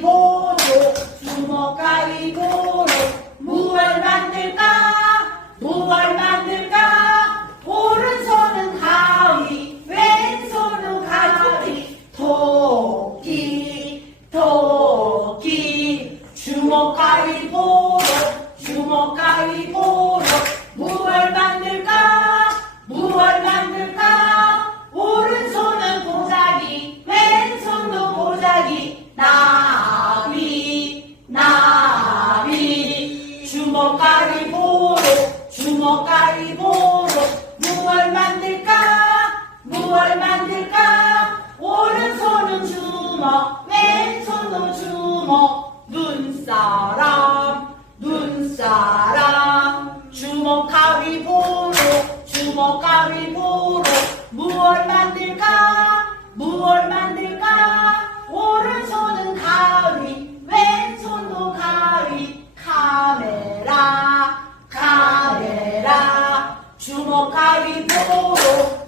보로 주먹 가위보로 무얼 만들까? 무얼 만들까? 오른손은 가위 왼손은 가위. 토끼 토끼 주먹 가위보 가위보로 주먹 가위보로. 무얼 만들까? 무얼 만들까? 오른손은 주먹 왼손은 주먹. 눈사람 눈사람. 주먹 가위보로 주먹 가위보로. 무얼 만들까 Chumokariboro.